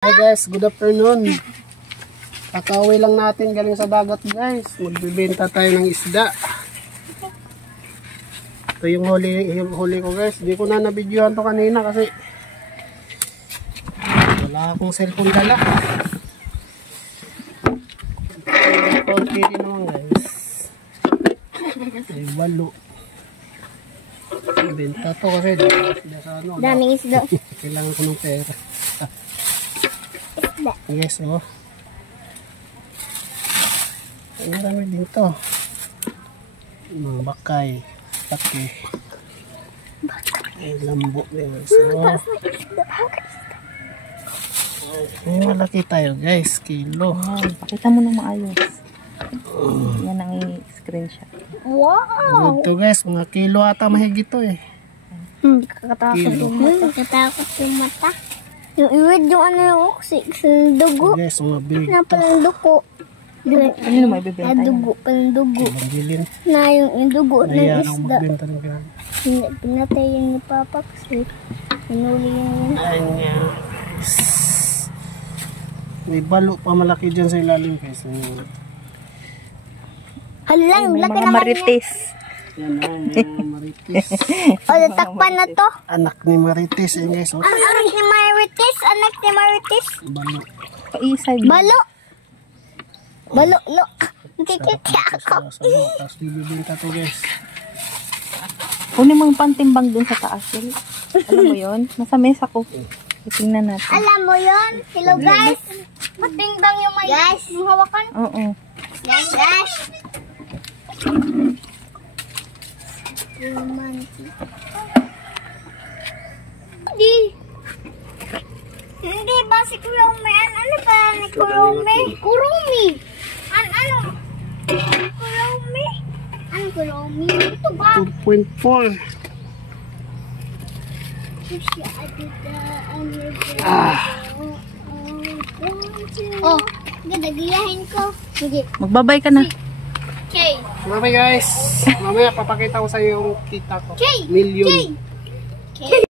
Hi guys, good afternoon. Kakauwi lang natin galing sa dagat guys. Magbibenta tayo ng isda. Ito yung huli ko guys. Di ko na nabidyohan to kanina kasi wala akong cellphone dala. Konti rin naman guys. Ay walo. Benta to kasi daming isda. Kailangan ko ng pera. Yes, oh. Ang marami dito. Mga bakay. Pati. Ay, lambo. So, ay, malaki tayo guys. Kilo. Pakita mo na maayos. Yan ang i-screenshot. Wow! Ito guys, mga kilo ata mahigit to eh. Kakatakot yung mata. Kakatakot yung mata. Yung iwid yung ano yung dugo. Guys, mga big Na palang dugo. Ano na may bibenta yan? Dugo, palang dugo. Bilin. Na yung dugo ng Ayan ang isda. magbenta ng ganun. Pinatay yung ni Papa kasi pinuli yung Ayan. May balo pa malaki dyan sa ilalim guys. halang, May laki mga naman marites. Yan ang Marites. O, natakpan na to. Anak ni Marites eh guys. Oh. Anak ni Marites, anak ni Marites. Balo. Paisay. Balo. Balo, lo. Kikiti ako. Tapos bibibenta to guys. Kunin mo yung pantimbang dun sa taas. Alam mo yun? Nasa mesa ko. Tingnan natin. Alam mo yun? Hello guys. Matingdang yung may guys. Yung hawakan. Oo. Guys. Hindi ba si Kurome? Ano ba ni Kurome? Kurumi. Ano? Kurome? Ano Kurome? Ito ba? 2.4. Oh, gagayahin ko. Sige. Magbabay ka na. Okay. Mamaya guys. Mamaya papakita ko sa iyo yung kita ko. Okay. Million. Okay.